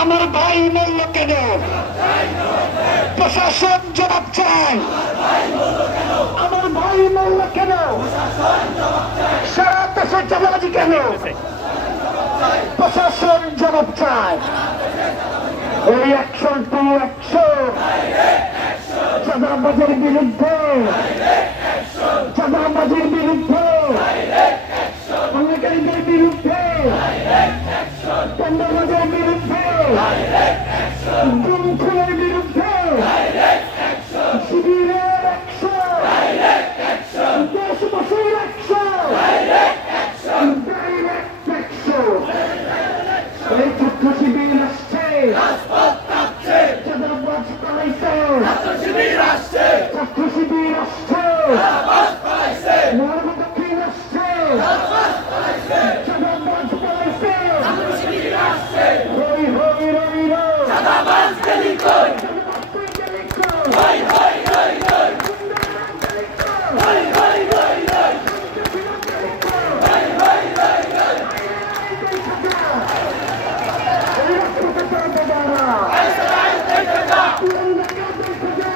আমার ভাই মূল্য কেন প্রশাসন জবাব চাই আমার ভাই মূল্য কেন সারা দেশে চাঁদাবাজি কেন? প্রশাসন জবাব চায়। এই অ্যাকশন টু অ্যাকশন, চাঁদাবাজের বিরুদ্ধে, চাঁদাবাজের বিরুদ্ধে, অন্যকারীদের বিরুদ্ধে, টেন্ডারবাজের বিরুদ্ধে, গুমখুনের বিরুদ্ধে, শিবিরের অ্যাকশন, দেশবাসীর অ্যাকশন, ডাইরেক্ট অ্যাকশন। এই ছাত্র শিবির আসছে, চাঁদাবাজ পালাইছে, ছাত্র শিবির আসছে, মহানগর দক্ষিণ আসছে, চাঁদাবাজ পালাইছে, হই হই রই রই, চাঁদাবাজ গলি কই, চাঁদাবাজ কই গলি কই, হই হই রই রই, গুন্ডারা গলি কই, হই হই রই রই, হই হই রই রই, এই রাস্তাতে চলতে যারা, পুরন্দরকে দেখে যা,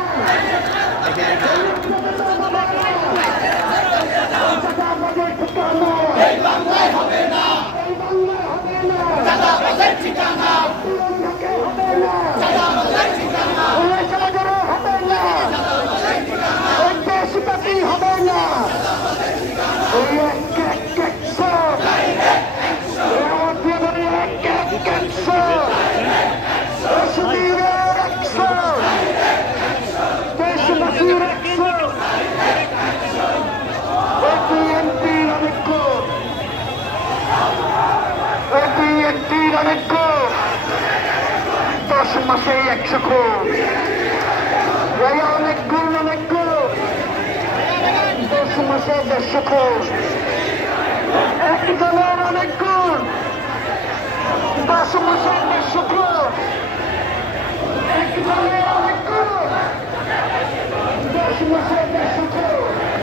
চাঁদাবাজের ঠিকানা, এই বাংলায় হবে না, এই বাংলায় হবে না, চাঁদাবাজের ঠিকানা, পুরন্দরকে হবে না, চাঁদাবাজের ঠিকানা, ওই সমাজেরও হবে না, চাঁদাবাজের ঠিকানা, ওই দেশব্যাপী হবে না, চাঁদাবাজের ঠিকানা, ওই এক এক অ্যাকশন, ডাইরেক্ট অ্যাকশন, আমার প্রিয় বন্ধু এক এক অ্যাকশন, শিবিরের অ্যাকশন, দেশবাসীর অ্যাকশন, বিএনপির অনেক, বিএনপির অনেক 10 মাসে 100 খুন, অনেক গুণ, অনেক গুণ, 10 মাসে 150 খুন, একজনের অনেক গুণ, 10 মাসে 150 খুন, একজনের অনেক গুণ, 10 মাসে 150 খুন,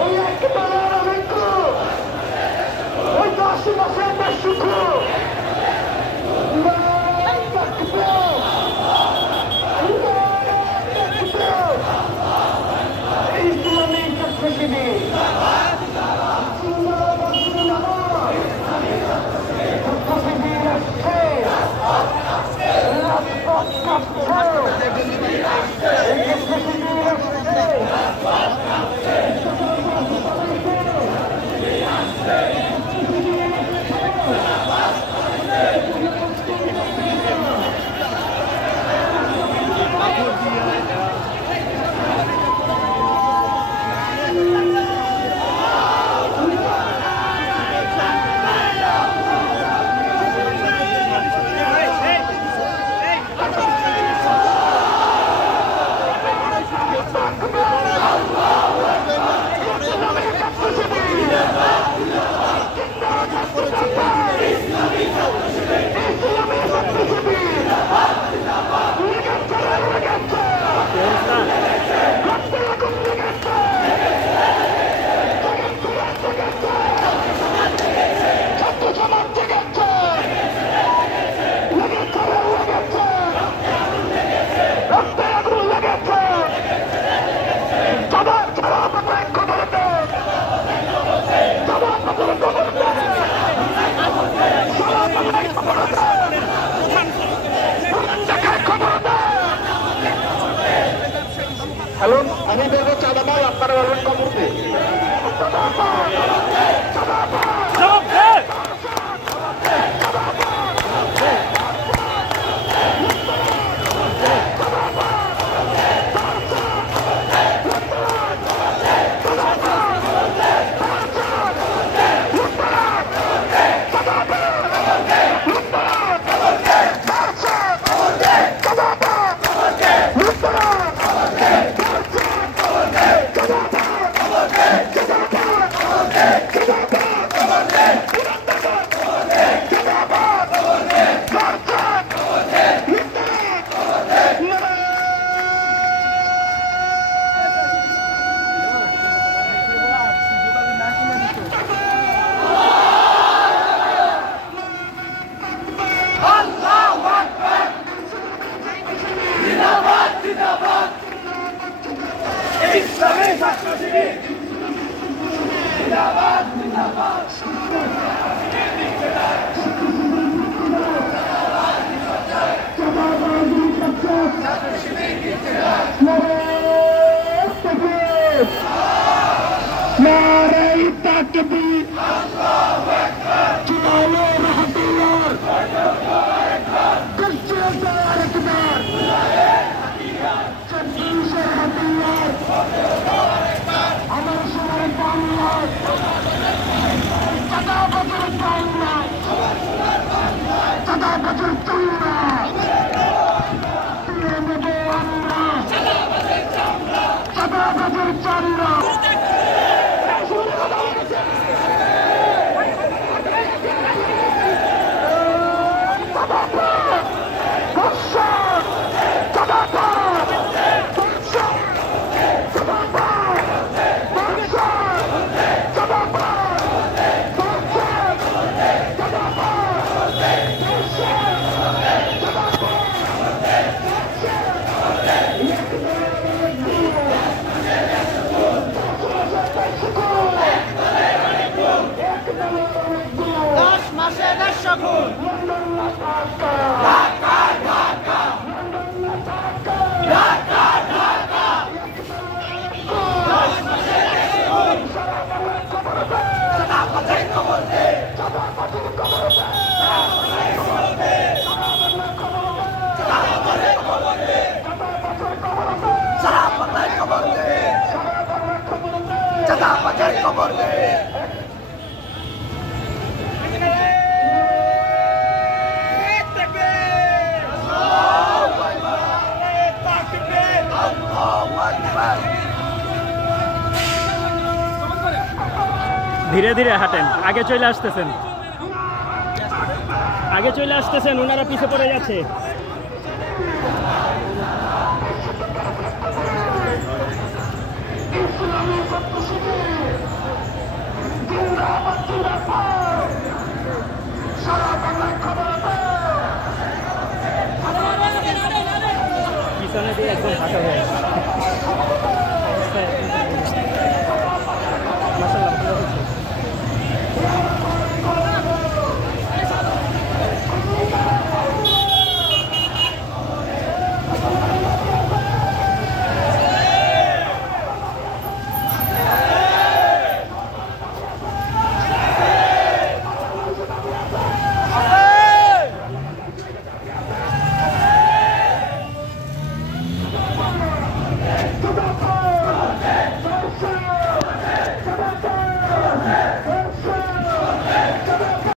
ওই একজনের অনেক গুণ, ওই 10 মাসে 150 খুন, ইসলামী ছাত্র শিবির, ছাত্র শিবির আসছে, রাজপথ কাঁপছে, ছাত্র শিবির আসছে, হ্যালো, আমি বলবো চাঁদাবাজ, আপনারা বলবেন কবরতে। চাঁদাবাজের খবর দে ধীরে ধীরে হাঁটেন, আগে চলে আসতেছেন, আগে চলে আসতেছেন, ওনারা পিছে পড়ে যাচ্ছে। পিছনে দিয়ে একদম ফাঁকা হয়ে